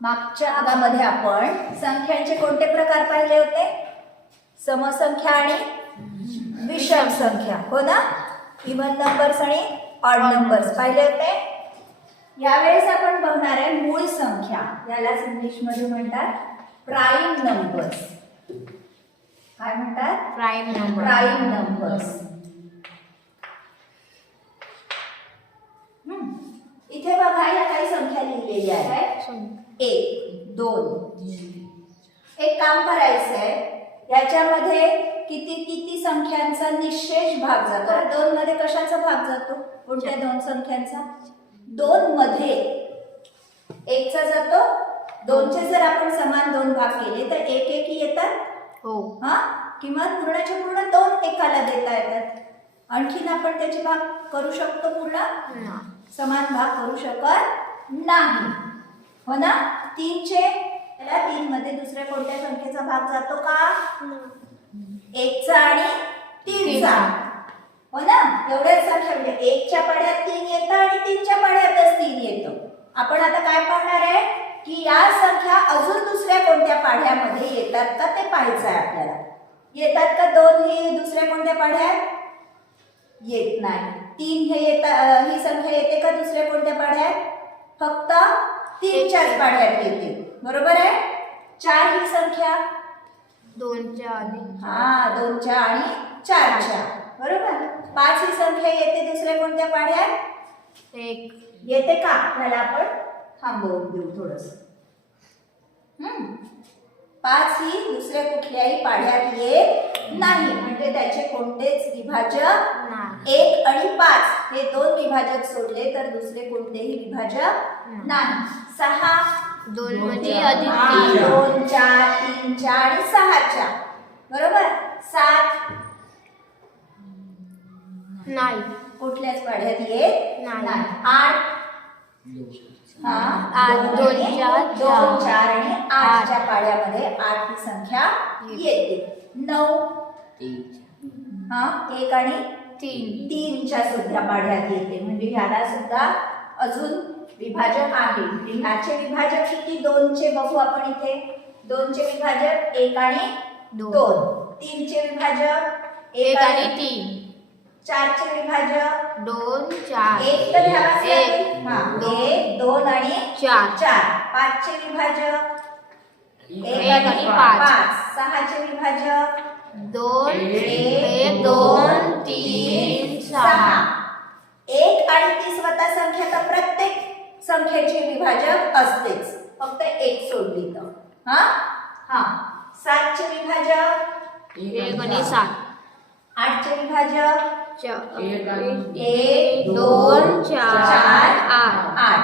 मागच्या भागामध्ये आपण संख्यांचे कोणते प्रकार पाहिले होते? समसंख्या आणि विषम संख्या, हो ना? इव्हन नंबर्स आणि ऑड नंबर्स पाहिले होते. यावेळेस आपण बघणार आहे मूळ संख्या, यालाच इंग्लिश मध्ये म्हणतात प्राईम नंबर्स. काय म्हणतात? Prime number. Prime numbers. इथे बघा या काही संख्या लिहिलेल्या आहेत. 1 2. एक काम करायचं आहे, याच्यामध्ये किती संख्यांचा निशेष भाग जातो. 2 मध्ये कशाचा भाग जातो? कोणत्या 2 संख्यांचा? 2 मध्ये 1 चा जातो. 2 चे जर आपण समान 2 भाग केले तर 1 1 येतात. हो. हा, किंवा पूर्णच्या पूर्ण 2 एकाला देता येतात. आणखीन आपण त्याचे भाग करू शकतो पूर्ण? समान भाग करू शकत नाही, हो ना? 3 चे 3 मध्ये दुसऱ्या कोणत्या संख्येचा भाग जातो का? 1 चा आणि 3 चा, हो ना? एवढ्याच संख्या म्हणजे 1 च्या पाढ्यात 3 येतं आणि 3 च्या पाढ्यातच 3 येतं. आपण आता काय पाहणार आहे की या संख्या अजून दुसऱ्या कोणत्या पाढ्यामध्ये येतात का ते पाहायचं आहे आपल्याला. येतात का 2 ही दुसऱ्या कोणत्या पाढ्यात? येत नाही. 3 ही संख्या येते का दुसऱ्या कोणत्या पाढ्यात? फक्त 3 च्याच पाढ्यात येते, बरोबर आहे? 4 ही संख्या 2 च्या आणि 2 च्या आणि 4 च्या, बरोबर. 5 ही संख्या येते दुसऱ्या कोणत्या पाढ्यात? 1 येते का? त्याला आपण थांबवून देऊ थोडस. 5 ही दुसऱ्या कुठल्याही पाढ्यात येत नाही, म्हणजे त्याचे कोणतेच विभाजक 1 आणि 5 हे 2 विभाजक सोडले तर दुसरे कोणतेही विभाजक नाही. 6 2 मध्ये अधिक 2 च्या 3 च्या आणि 6 च्या, बरोबर. 7 नाही, कुठल्याच पाढ्यात येत नाही. 8 2 4 आणि 8 च्या पाढ्यामध्ये 8 ही संख्या येते. 9 1 आणि 3 च्या सुद्धा पाढ्यात येते, म्हणजे ह्याला सुद्धा अजून विभाजक आहे. ह्याचे विभाजक किती? 2 चे बघू आपण इथे. 2 चे विभाजक 1 आणि 2. 3 चे विभाजक 1 आणि 3. 4 चे विभाजक 2 4. 1 तर घ्यावाच लागेल. 1 2 आणि 4. 5 चे विभाजक 1 आणि 5. 6 चे विभाजक 2 1 2 3 6. 1 आणि ती स्वतः संख्या तर प्रत्येक संख्येचे विभाजक असतेच, फक्त 1 सोडली तर. 7 चे विभाजक 1 आणि 7. 8 चे विभाजक 1 2 4 8.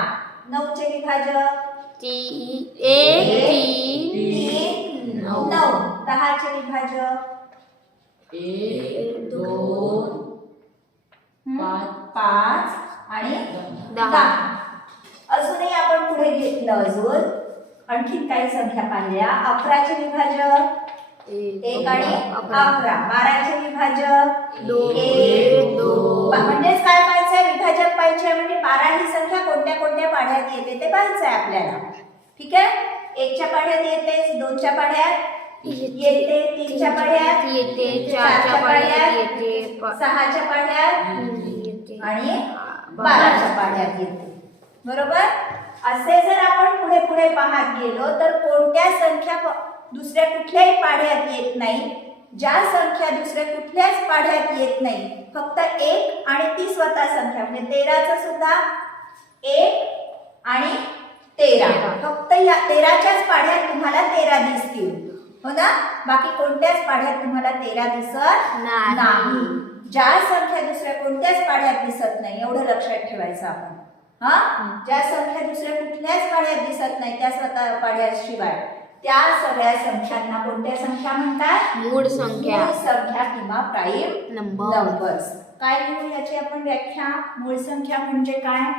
9 चे विभाजक 1 3 9. 10 चे विभाजक 1 2 5 आणि 10. अजूनही आपण पुढे घेतलं, अजून आणखीन काही संख्या पाहिल्या. 11 चे विभाजक 1 आणि 11. 12 चे विभाजक 1 2. म्हणजेच काय पाहायचंय? विभाजक पाहिजे म्हणजे 12 ही संख्या कोणत्या कोणत्या पाढ्यात येते ते पाहायचंय आपल्याला. ठीक आहे. 1 च्या पाढ्यात येते, 2 च्या पाढ्यात येते, 3 च्या पाढ्यात येते, 4 च्या पाढ्यात येते, 6 च्या पाढ्यात येते आणि 12 च्या पाढ्यात येते, बरोबर. असे जर आपण पुढे पुढे पाहत गेलो तर कोणत्या संख्या दुसऱ्या कुठल्याही पाढ्यात येत नाही. ज्या संख्या दुसऱ्या कुठल्याच पाढ्यात येत नाही, फक्त 1 आणि ती स्वतः संख्या म्हणजे 13 चा सुद्धा 1 आणि 13, फक्त या 13 च्याच पाढ्यात तुम्हाला 13 दिसतील, हो ना? बाकी कोणत्याच पाढ्यात तुम्हाला 13 दिसत नाही. ज्या संख्या दुसऱ्या कोणत्याच पाढ्यात दिसत नाही, एवढं लक्षात ठेवायचं आपण. ज्या संख्या दुसऱ्या कुठल्याच पाढ्यात दिसत नाही त्या स्वतः पाढ्याशिवाय त्या सगळ्या संख्यांना कोणत्या संख्या म्हणतात? मूळ संख्या. मूळ संख्या किंवा प्राईम नंबर्स. काय लिहू याची आपण व्याख्या? मूळ संख्या म्हणजे काय?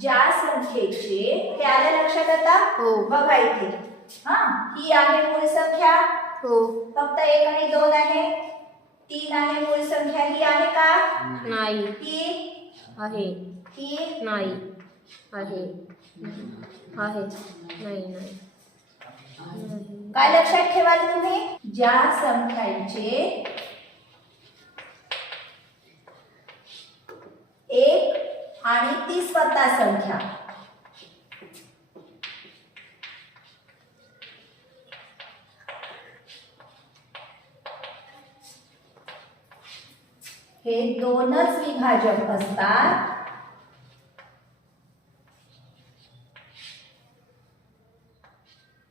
ज्या संख्येचे, हे आलं लक्षात आता? हो. बघा इथे, ही आहे मूळ संख्या. हो. फक्त 1 आणि 2 आहे. 3 आहे मूळ संख्या. ही आहे का? नाही. ही आहे. ही नाही आहे. आहे नाही नाही नाही. काय लक्षात ठेवाल तुम्ही? ज्या संख्यांचे एक आणि ती स्वतः संख्या हे दोनच विभाजक असतात,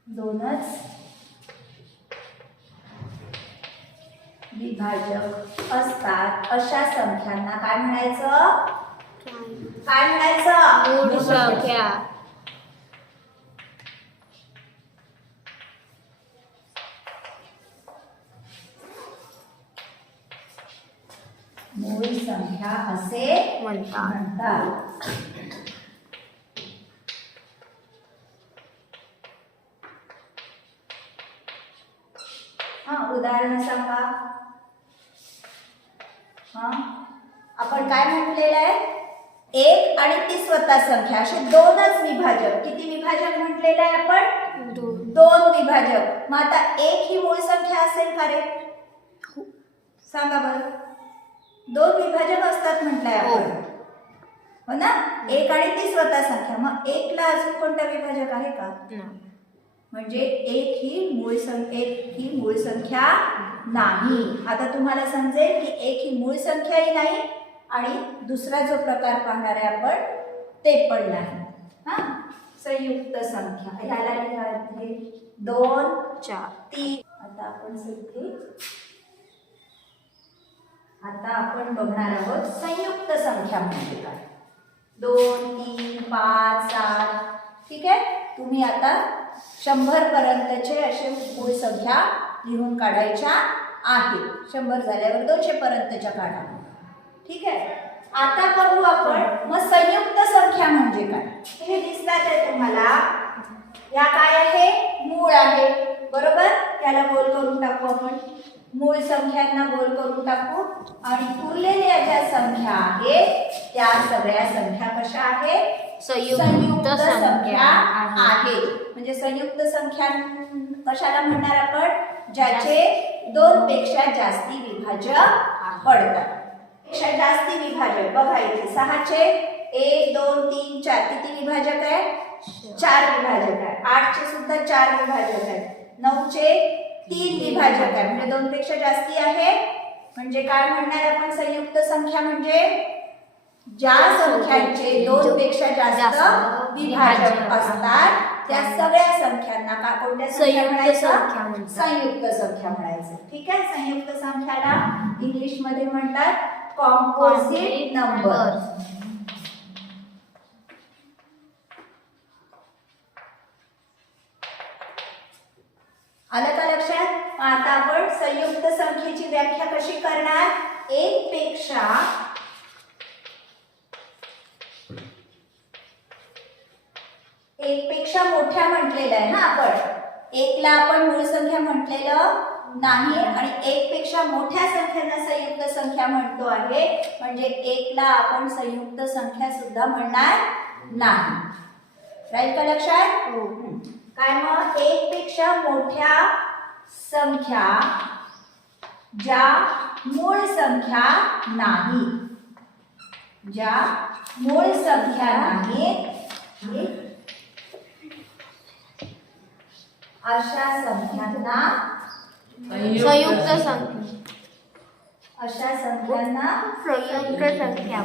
दोनच विभाजक असतात अशा संख्यांना काय म्हणायचं? काय म्हणायचं? मूळ संख्या. मूळ संख्या असे म्हणतात. उदाहरण सांगा. आपण काय म्हटलेलं आहे? एक आणि ती स्वतः संख्या असे दोनच विभाजक. किती विभाजक म्हटलेलं आहे आपण? दोन विभाजक. मग आता एक ही मूळ संख्या असेल का रे? सांगा बरं. दोन विभाजक असतात म्हटलंय आपण, हो ना? एक आणि ती स्वतः संख्या. मग एकला अजून कोणता विभाजक आहे का? म्हणजे एक ही मूळ संख्या नाही. आता तुम्हाला समजेल की एक ही मूळ संख्याही नाही आणि दुसरा जो प्रकार पाहणार आहे आपण ते पण नाही. संयुक्त संख्या ह्याला लिहायचे 2 4 3. आता आपण बघणार आहोत संयुक्त संख्या म्हणजे काय. 2 3 5 7. ठीक आहे. तुम्ही आता 100 पर्यंतचे असे मूळ संख्या लिहून काढायच्या आहेत. 100 झाल्यावर 200 पर्यंतच्या काढा. ठीक आहे. आता बघू आपण मग संयुक्त संख्या म्हणजे काय. हे दिसतात आहे तुम्हाला. या काय आहे? मूळ आहे, बरोबर. याला गोल करून टाकू आपण. मूळ संख्यांना गोल करून टाकू आणि उरलेल्या ज्या संख्या आहेत त्या सगळ्या संख्या कशा आहेत? संयुक्त संख्या आहेत. म्हणजे संयुक्त संख्या कशाला म्हणणार आपण? ज्याचे 2 पेक्षा जास्ती विभाजक पडतात. पेक्षा जास्ती विभाजक बघा इथे 6 चे 1 2 3 4 किती विभाजक आहे? 4 विभाजक आहे. 8 चे सुद्धा 4 विभाजक आहेत. 9 चे 3 विभाजक आहे, म्हणजे 2 पेक्षा जास्ती आहे. म्हणजे काय म्हणणार आपण? संयुक्त संख्या म्हणजे ज्या संख्यांचे 2 पेक्षा जास्त विभाजक असतात त्या सगळ्या संख्यांना का कोणत्या संख्या म्हणायचं? संयुक्त संख्या म्हणायचं. ठीक आहे. संयुक्त संख्याला इंग्लिश मध्ये म्हणतात कॉम्पोजिट नंबर. आलं का लक्षात? आता आपण संयुक्त संख्येची व्याख्या कशी करणार? एक पेक्षा मोठ्या म्हटलेलं आहे. आपण एकला आपण मूळ संख्या म्हटलेलं नाही आणि एक पेक्षा मोठ्या संख्यांना संयुक्त संख्या म्हणतो आहे. म्हणजे एकला आपण संयुक्त संख्या सुद्धा म्हणणार नाही. राहील का लक्षात? काय मग? एक पेक्षा मोठ्या संख्या ज्या मूळ संख्या नाही, ज्या मूळ संख्या नाहीत अशा संख्यांना संयुक्त संख्या. अशा संख्यांना संयुक्त संख्या.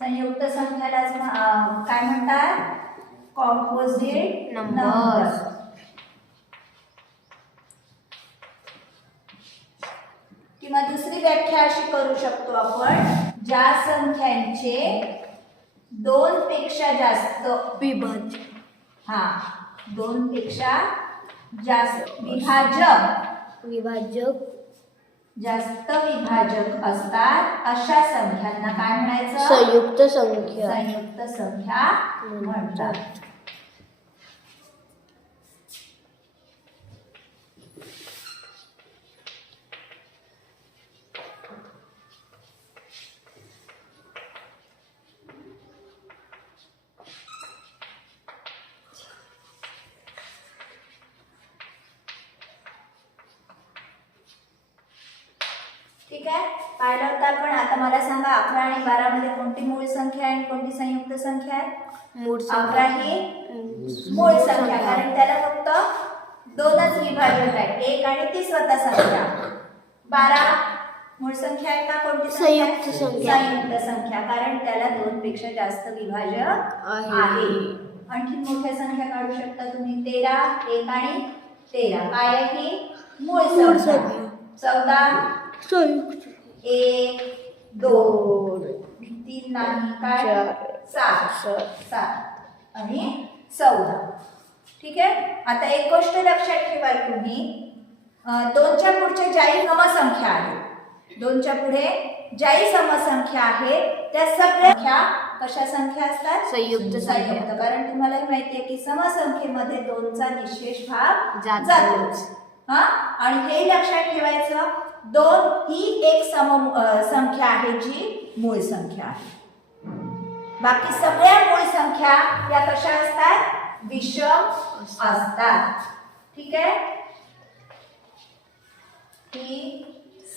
संयुक्त संख्यालाच काय म्हणतात? Composite number. किंवा दुसरी व्याख्या अशी करू शकतो आपण, ज्या संख्यांचे 2 पेक्षा जास्त विभाजक. 2 पेक्षा जास्त जास्त विभाजक असतात अशा संख्यांना काय म्हणायचं? संयुक्त संख्या. संयुक्त संख्या म्हणतात. ठीक आहे, पाहिलं होतं आपण. आता मला सांगा 11 आणि 12 मध्ये कोणती मूळ संख्या आहे आणि कोणती संयुक्त संख्या आहे? मूळ 11 ही मूळ संख्या, कारण त्याला फक्त दोनच विभाजक आहेत, एक आणि ती स्वतः संख्या. 12 मूळ संख्या आहे का कोणती संख्या आहे? संयुक्त संख्या. संयुक्त संख्या, कारण त्याला 2 पेक्षा जास्त विभाजक आहे. आणखी मोठ्या संख्या काढू शकता तुम्ही. 13, 1 आणि 13 काय आहे ही? मूळ संख्या. 14 1 2 3 नाही काय? 7 आणि 14. ठीक आहे, आता एक गोष्ट लक्षात ठेवा तुम्ही, 2च्या पुढचे ज्याही समसंख्या आहेत, 2च्या पुढे ज्याही समसंख्या आहे त्या सगळ्या संख्या कशा संख्या असतात? संयुक्त संख्या. कारण तुम्हाला माहिती आहे की समसंख्येमध्ये 2चा निशेष भाग जातोच. जातोच. हा, आणि हे लक्षात ठेवायचं, 2 ही एक संख्या आहे जी मूळ संख्या आहे. बाकी सगळ्या मूळ संख्या या कशा असतात? विषम असतात. ठीक आहे, ही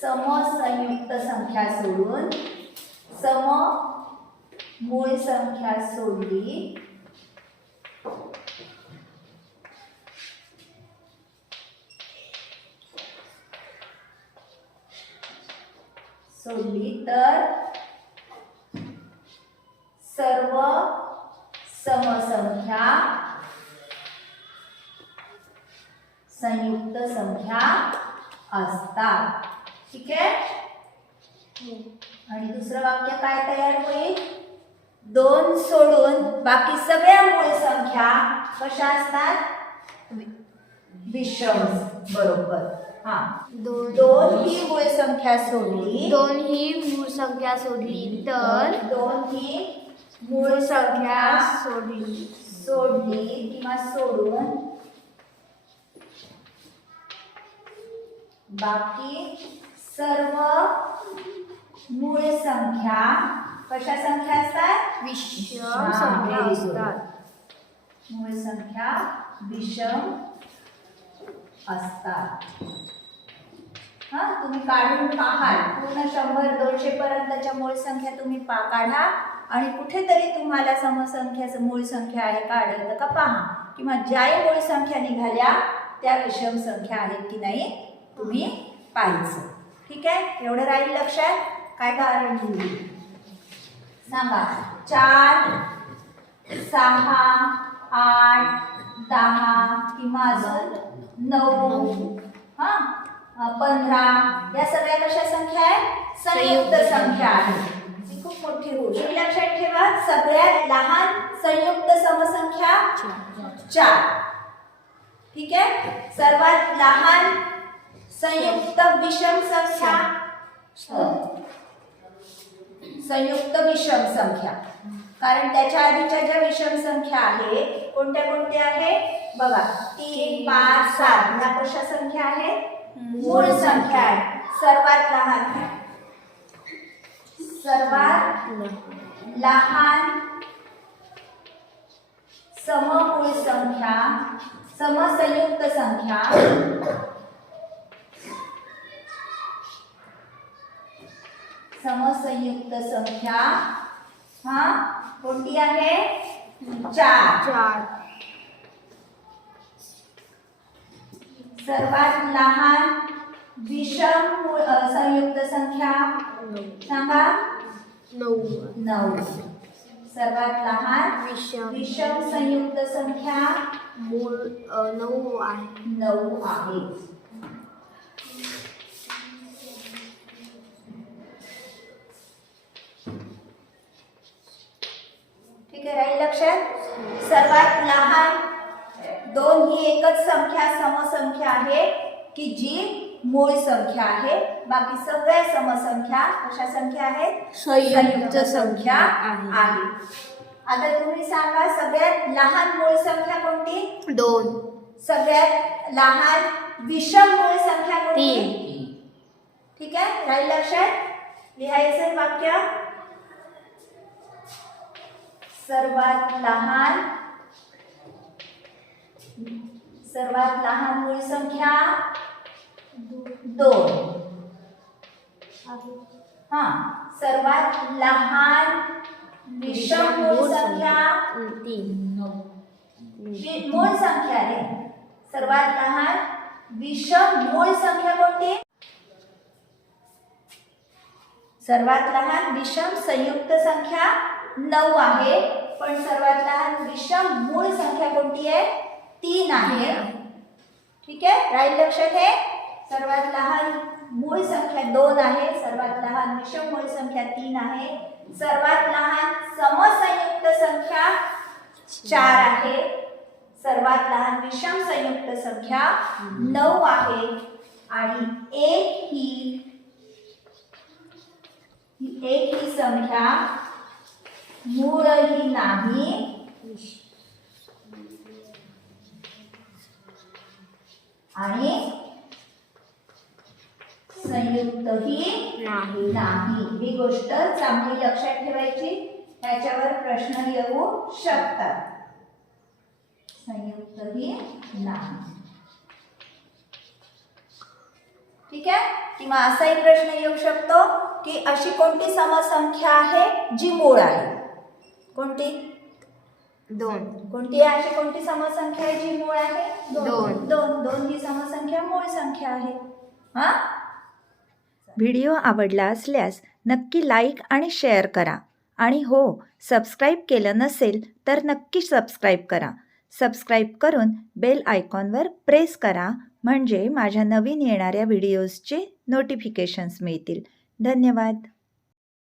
समसंयुक्त संख्या सोडून सम मूळ संख्या सोडली तर सर्व समसंख्या संयुक्त संख्या असतात. ठीक आहे, आणि दुसरं वाक्य काय तयार होईल? 2 सोडून बाकी सगळ्या मूळ संख्या कशा असतात? विषम. बरोबर. हा, 2 ही मूळ संख्या सोडली, 2 ही मूळ संख्या सोडली तर 2 ही मूळ संख्या सोडली किंवा सोडून बाकी सर्व मूळ संख्या कशा संख्या असतात? विषम संख्या असतात. मूळ संख्या विषम असतात. हा, तुम्ही काढून पहा, पूर्ण 100-200 पर्यंतच्या मूळ संख्या तुम्ही काढा आणि कुठेतरी तुम्हाला समसंख्याचं मूळ संख्या आहे का आढळतं का पहा, किंवा ज्याही मूळ संख्या निघाल्या त्या विषम संख्या आहेत की नाही तुम्ही पाहायचं. ठीक आहे, एवढं राहील लक्षात. काय कारण सांगा? 4 6 8 10 किंवा अजून 9 हा 15 या सगळ्या कशा संख्या आहेत? संयुक्त संख्या आहेत. ती खूप मोठी होईल. हे लक्षात ठेवा, सगळ्यात लहान संयुक्त समसंख्या 4. ठीक आहे, सर्वात लहान संयुक्त विषम संख्या संयुक्त विषम संख्या, कारण त्याच्या आधीच्या ज्या विषम संख्या आहे कोणत्या कोणत्या आहे बघा? 3 5 7 या कशा संख्या आहेत? मूळ संख्या आहे. सर्वात लहान सममूळ संख्या समसंयुक्त संख्या समसंयुक्त संख्या हा कोणती आहे? 4. सर्वात लहान विषम संयुक्त संख्या सांगा? 9. सर्वात लहान विषम संयुक्त संख्या मूळ 9 आहे. 9 आहे. ठीक आहे, राहील लक्षात. सर्वात लहान 2 ही एकच संख्या समसंख्या आहे की जी मूळ संख्या आहे. बाकी सगळ्या समसंख्या कशा संख्या आहेत? संयुक्त संख्या आहे. आता तुम्ही सांगा, सगळ्यात लहान मूळ संख्या कोणती? 2. सगळ्यात लहान विषम मूळ संख्या कोणती? 3. ठीक आहे, राहील लक्षात. लिहायचं वाक्य. सर्वात लहान मूळ संख्या 2. हा, सर्वात लहान विषम मूळ संख्या 3. मूळ संख्या आहे. सर्वात लहान विषम मूळ संख्या कोणती? सर्वात लहान विषम संयुक्त संख्या 9 आहे, पण सर्वात लहान विषम मूळ संख्या कोणती आहे? 3 आहे. ठीक आहे, राहील लक्षात आहे. सर्वात लहान मूळ संख्या 2 आहे, सर्वात लहान विषम मूळ संख्या 3 आहे, सर्वात लहान समसंयुक्त संख्या 4 आहे, सर्वात लहान विषम संयुक्त संख्या 9 आहे आणि एक ही संख्या मूळही नाही आणि संयुक्तही नाही. ही गोष्ट चांगली लक्षात ठेवायची. त्याच्यावर प्रश्न येऊ शकतात. संयुक्तही नाही. ठीक आहे, किंवा असाही प्रश्न येऊ शकतो की अशी कोणती समसंख्या आहे जी मूळ आहे? कोणती? 2. कोणती आहे अशी कोणती समसंख्या आहे जी मूळ आहे? 2. 2 ही समसंख्या मूळ संख्या आहे. हा, व्हिडिओ आवडला असल्यास नक्की लाईक आणि शेअर करा. आणि हो, सबस्क्राईब केलं नसेल तर नक्की सबस्क्राईब करा. सबस्क्राईब करून बेल आयकॉनवर प्रेस करा, म्हणजे माझ्या नवीन येणाऱ्या व्हिडिओजचे नोटिफिकेशन्स मिळतील. धन्यवाद.